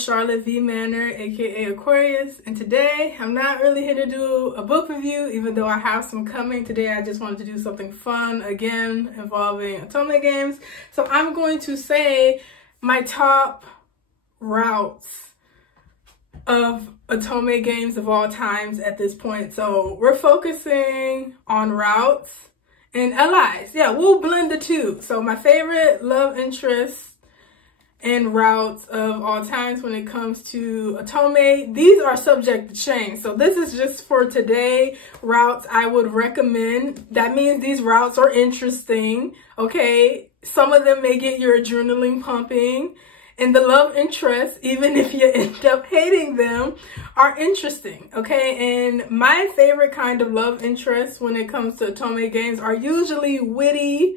Charlotte V Manor, aka Aquarius, and today I'm not really here to do a book review, even though I have some coming. Today I just wanted to do something fun, again, involving Otome games. So I'm going to say my top routes of Otome games of all times at this point. So we're focusing on routes and allies. Yeah, we'll blend the two. So my favorite love interests and routes of all times when it comes to Otome. These are subject to change. So this is just for today routes I would recommend. That means these routes are interesting, okay? Some of them may get your adrenaline pumping. And the love interests, even if you end up hating them, are interesting, okay? And my favorite kind of love interests when it comes to Otome games are usually witty,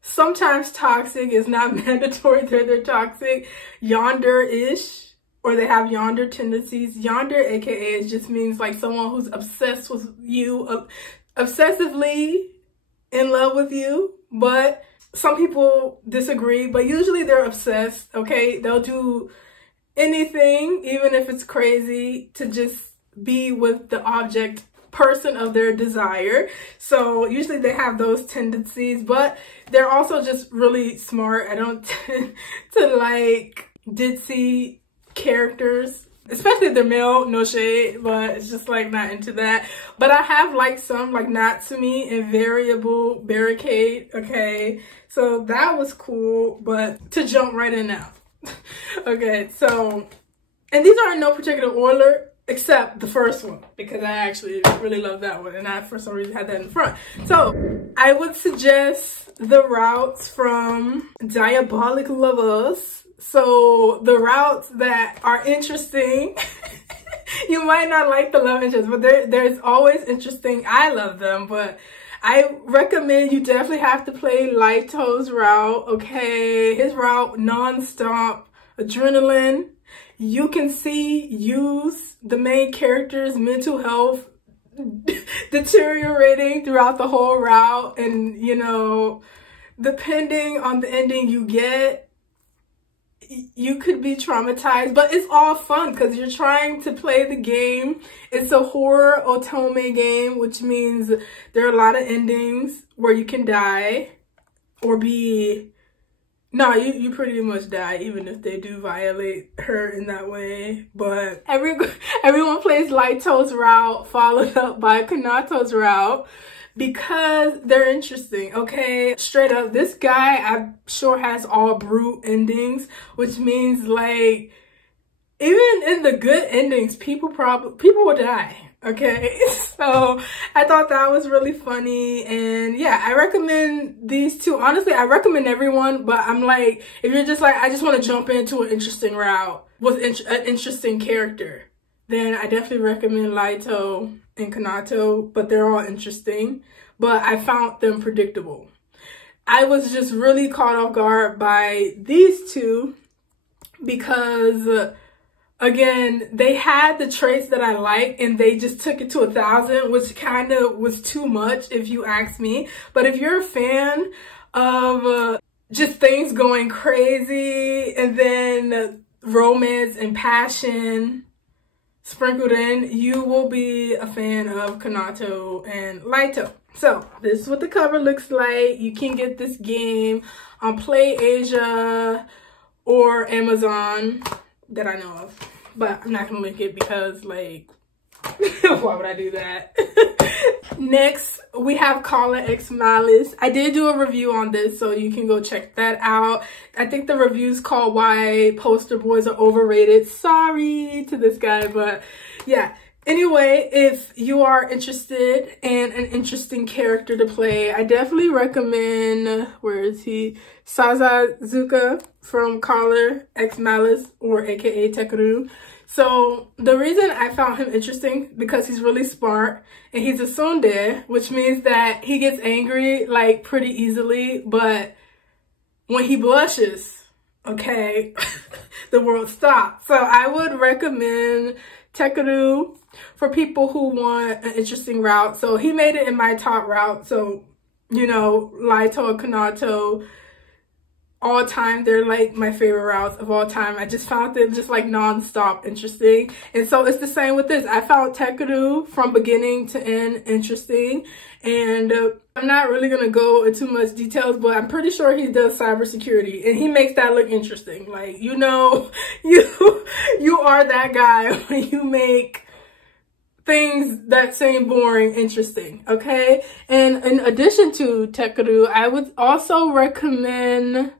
sometimes toxic. Is not mandatory that they're toxic, yonder-ish, or they have yonder tendencies. Yonder, aka, it just means like someone who's obsessed with you, obsessively in love with you, but some people disagree, but usually they're obsessed, okay? They'll do anything, even if it's crazy, to just be with the object person of their desire. So usually they have those tendencies, but they're also just really smart. I don't tend to like ditzy characters, especially if they're male, no shade, but it's just like not into that. But I have liked some, like Natsumi and Variable Barricade, okay? So that was cool, but to jump right in now. Okay, so, and these are in no particular order, except the first one, because I actually really love that one, and I, for some reason, had that in front. So, I would suggest the routes from Diabolic Lovers. So, the routes that are interesting, you might not like the love interest, but there's always interesting. I love them, but I recommend you definitely have to play Laito's route, okay? His route, non-stop adrenaline. You can use the main character's mental health deteriorating throughout the whole route, and you know, depending on the ending you get, you could be traumatized, but it's all fun because you're trying to play the game. It's a horror Otome game, which means there are a lot of endings where you can die or be... No, you pretty much die, even if they do violate her in that way. But everyone plays Laito's route, followed up by Kanato's route, because they're interesting, okay? Straight up, this guy, I'm sure, has all brute endings, which means, like, even in the good endings, people will die, okay? So I thought that was really funny, and yeah, I recommend these two. Honestly, I recommend everyone, but I'm like, if you're just like, I just want to jump into an interesting route with an interesting character, then I definitely recommend Laito and Kanato, but they're all interesting, but I found them predictable. I was just really caught off guard by these two because, again, they had the traits that I like and they just took it to 1,000, which kind of was too much if you ask me. But if you're a fan of just things going crazy and then romance and passion sprinkled in, you will be a fan of Kanato and Laito. So this is what the cover looks like. You can get this game on Play Asia or Amazon that I know of, but I'm not gonna link it because, like, why would I do that? Next, we have Kala X Malice. I did do a review on this, so you can go check that out. I think the review's called Why Poster Boys Are Overrated. Sorry to this guy, but yeah. Anyway, if you are interested in an interesting character to play, I definitely recommend, where is he? Sasazuka from Kala X Malice, or aka Tekeru. So the reason I found him interesting, because he's really smart and he's a tsundere, which means that he gets angry like pretty easily, but when he blushes, okay, the world stops. So I would recommend Tekeru for people who want an interesting route. So he made it in my top route. So, you know, Laito and Kanato, all time, they're like my favorite routes of all time. I just found them just like non-stop interesting. And so it's the same with this. I found Takeru from beginning to end interesting. And I'm not really going to go into much details, but I'm pretty sure he does cybersecurity and he makes that look interesting. Like, you know, you are that guy when you make things that seem boring interesting, okay? And in addition to Takeru, I would also recommend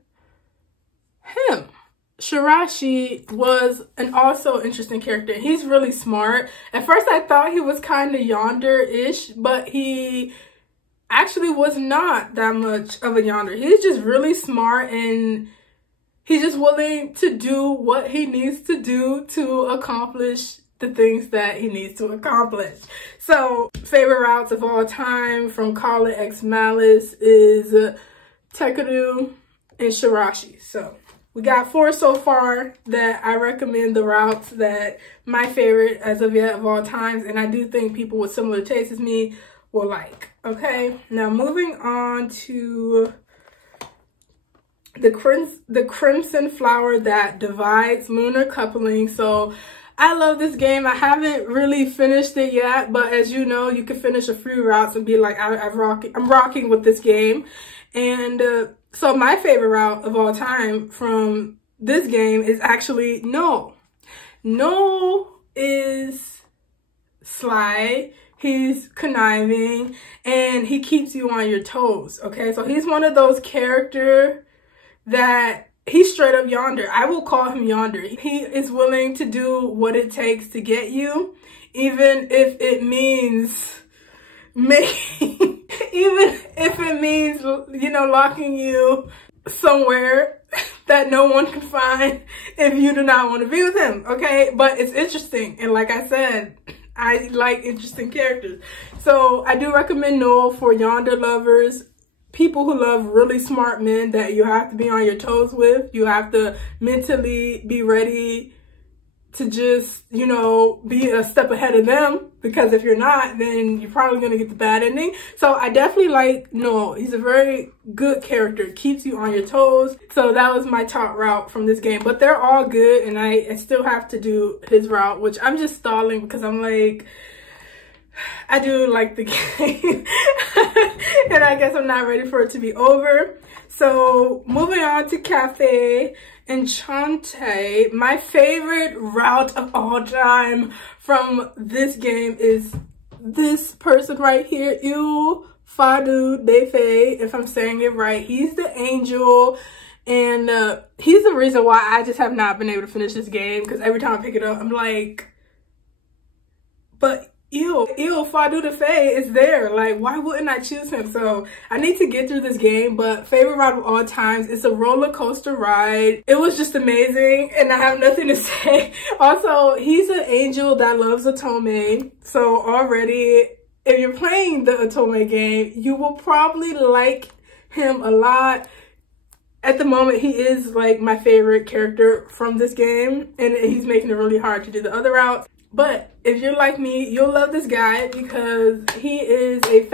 him. Shirashi was an also interesting character. He's really smart. At first I thought he was kind of yonder-ish, but he actually was not that much of a yonder. He's just really smart and he's just willing to do what he needs to do to accomplish the things that he needs to accomplish. So favorite routes of all time from Call It X Malice is Takeru and Shirashi. So we got 4 so far that I recommend the routes that my favorite as of yet of all times, and I do think people with similar tastes as me will like. Okay, now moving on to the Crimson Flower That Divides, Lunar Coupling. So I love this game. I haven't really finished it yet, but as you know, you can finish a few routes and be like, I'm rocking with this game. And so my favorite route of all time from this game is actually No. No is sly, he's conniving, and he keeps you on your toes, okay? So he's one of those characters that he's straight up yonder. I will call him yonder. He is willing to do what it takes to get you, even if it means making, even if it means, you know, locking you somewhere that no one can find if you do not want to be with him, okay? But it's interesting, and like I said, I like interesting characters. So I do recommend Noel for yonder lovers, people who love really smart men that you have to be on your toes with. You have to mentally be ready to just, you know, be a step ahead of them, because if you're not, then you're probably going to get the bad ending. So I definitely like Noel. He's a very good character, keeps you on your toes. So that was my top route from this game, but they're all good, and I still have to do his route, which I'm just stalling because I'm like, I do like the game and I guess I'm not ready for it to be over. So moving on to Cafe Enchante, my favorite route of all time from this game is this person right here, Il Fadu Defe, if I'm saying it right. He's the angel, and he's the reason why I just have not been able to finish this game, because every time I pick it up, I'm like, but Il Fadu Defe is there. Like, why wouldn't I choose him? So I need to get through this game, but favorite ride of all times, it's a roller coaster ride. It was just amazing, and I have nothing to say. Also, he's an angel that loves Otome. So already, if you're playing the Otome game, you will probably like him a lot. At the moment, he is like my favorite character from this game, and he's making it really hard to do the other routes. But if you're like me, you'll love this guy because he is a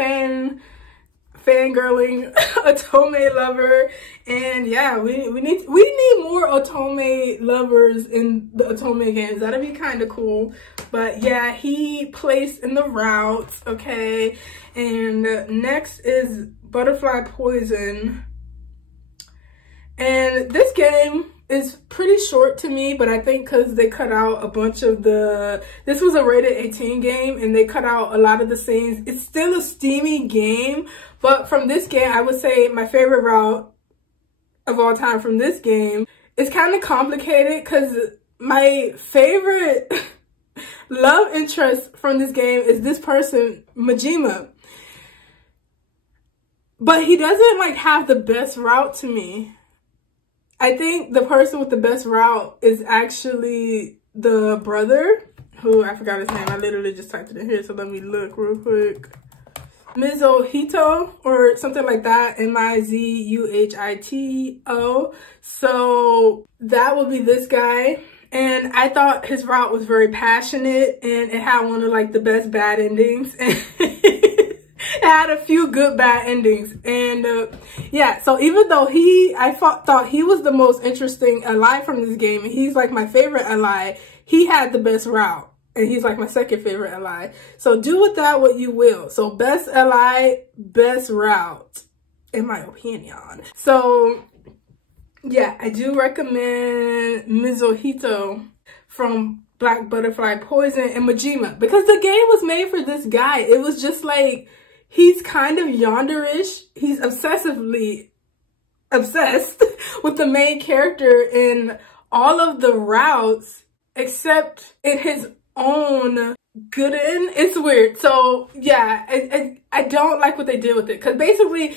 fangirling Otome lover. And yeah, we need more Otome lovers in the Otome games. That'd be kind of cool. But yeah, he placed in the routes, okay? And next is Butterfly Poison. And this game is pretty short to me, but I think because they cut out a bunch of this was a rated 18 game and they cut out a lot of the scenes. It's still a steamy game, but from this game, I would say my favorite route of all time from this game is kind of complicated because my favorite love interest from this game is this person, Majima. But he doesn't like have the best route to me. I think the person with the best route is actually the brother, who I forgot his name. I literally just typed it in here, so let me look real quick. Mizuhito or something like that, Mizuhito. So that would be this guy. And I thought his route was very passionate, and it had one of like the best bad endings. And had a few good bad endings. And yeah, so even though I thought he was the most interesting ally from this game, and he's like my favorite ally, he had the best route. And he's like my second favorite ally. So do with that what you will. So best ally, best route, in my opinion. So yeah, I do recommend Mizuhito from Black Butterfly Poison and Majima, because the game was made for this guy. It was just like, he's kind of yanderish. He's obsessively obsessed with the main character in all of the routes, except in his own good end. It's weird. So yeah, I don't like what they did with it, because basically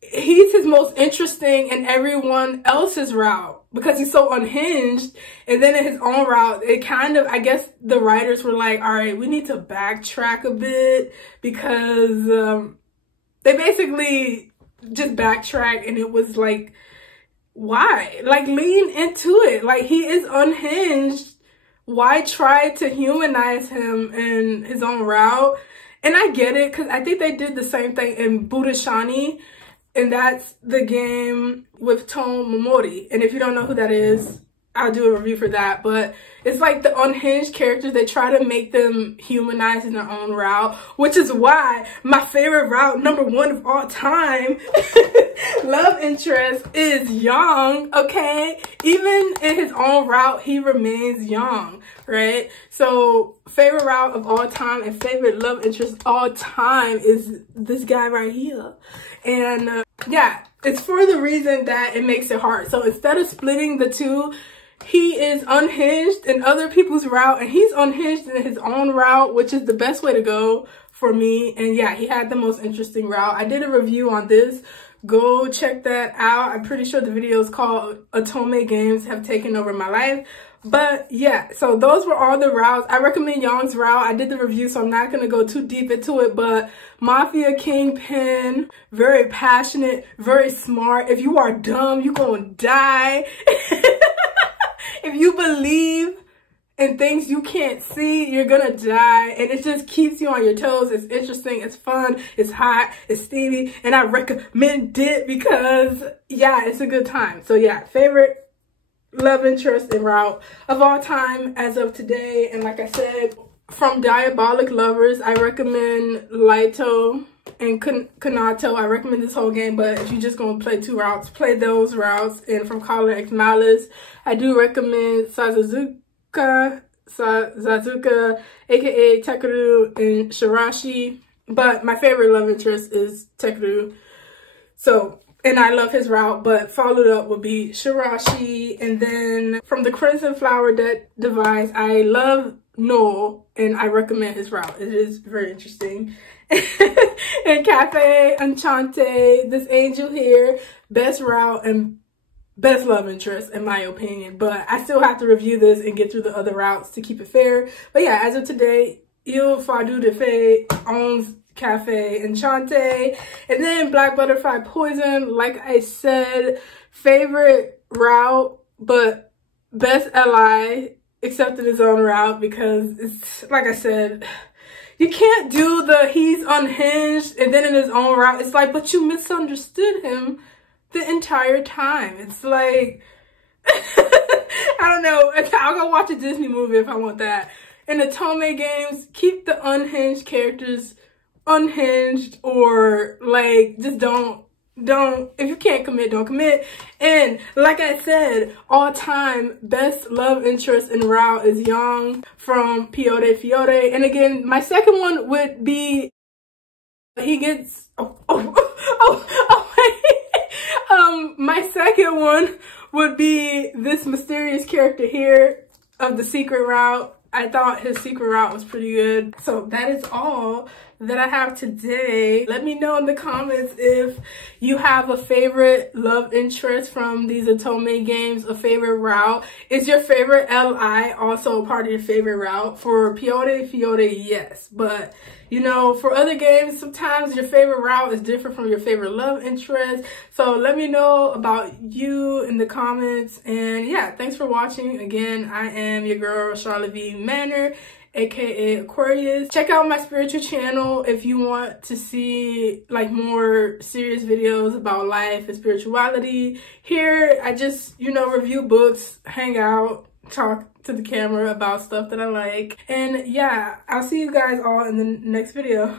he's his most interesting in everyone else's route because he's so unhinged, and then in his own route, it kind of, I guess the writers were like, all right, we need to backtrack a bit, because they basically just backtrack, and it was like, why? Like, lean into it. Like, he is unhinged. Why try to humanize him in his own route? And I get it, because I think they did the same thing in Budashani, and that's the game with Tone Momori. And if you don't know who that is, I'll do a review for that. But it's like the unhinged characters, they try to make them humanized in their own route, which is why my favorite route, #1 of all time, love interest, is Young, okay? Even in his own route, he remains young, right? So favorite route of all time and favorite love interest all time is this guy right here. And yeah, it's for the reason that it makes it hard. So instead of splitting the two, he is unhinged in other people's route, and he's unhinged in his own route, which is the best way to go for me. And yeah, he had the most interesting route. I did a review on this. Go check that out. I'm pretty sure the video is called Otome Games Have Taken Over My Life. But yeah, so those were all the routes. I recommend Young's route. I did the review, so I'm not going to go too deep into it. But Mafia Kingpin, very passionate, very smart. If you are dumb, you're going to die. If you believe in things you can't see, you're gonna die. And it just keeps you on your toes. It's interesting, it's fun, it's hot, it's steamy, and I recommend it because yeah, it's a good time. So yeah, favorite love interest and route of all time as of today. And like I said, from Diabolic Lovers, I recommend Laito and Kanato. I recommend this whole game, but if you're just gonna play 2 routes, play those routes. And from Collar X Malice, I do recommend Sazuka, aka Tekeru, and Shirashi. But my favorite love interest is Tekeru. So, and I love his route, but followed up would be Shirashi. And then from the Crimson Flower device, I love Noel, and I recommend his route. It is very interesting. And Cafe Enchante, this angel here, best route and best love interest in my opinion. But I still have to review this and get through the other routes to keep it fair. But yeah, as of today, Il Fadu de Fe owns Cafe Enchante. And then Black Butterfly Poison, like I said, favorite route, but best ally, except in his own route, because it's, like I said, you can't do the he's unhinged and then in his own route. It's like, but you misunderstood him the entire time. It's like, I don't know. I'll go watch a Disney movie if I want that. In the Otome games, keep the unhinged characters unhinged, or like, just don't, if you can't commit, don't commit. And like I said, all time best love interest and route is Young from Fiore Fiore. And again, my second one would be, he gets, my second one would be this mysterious character here of the secret route. I thought his secret route was pretty good. So that is all that I have today. Let me know in the comments if you have a favorite love interest from these Otome games, a favorite route. Is your favorite LI also part of your favorite route? For Fiore Fiore, yes. But you know, for other games, sometimes your favorite route is different from your favorite love interest. So let me know about you in the comments. And yeah, thanks for watching. Again, I am your girl, Charlotte V. Manor. aka Aquarius. Check out my spiritual channel if you want to see like more serious videos about life and spirituality. Here I just, you know, review books, hang out, talk to the camera about stuff that I like. And yeah, I'll see you guys all in the next video.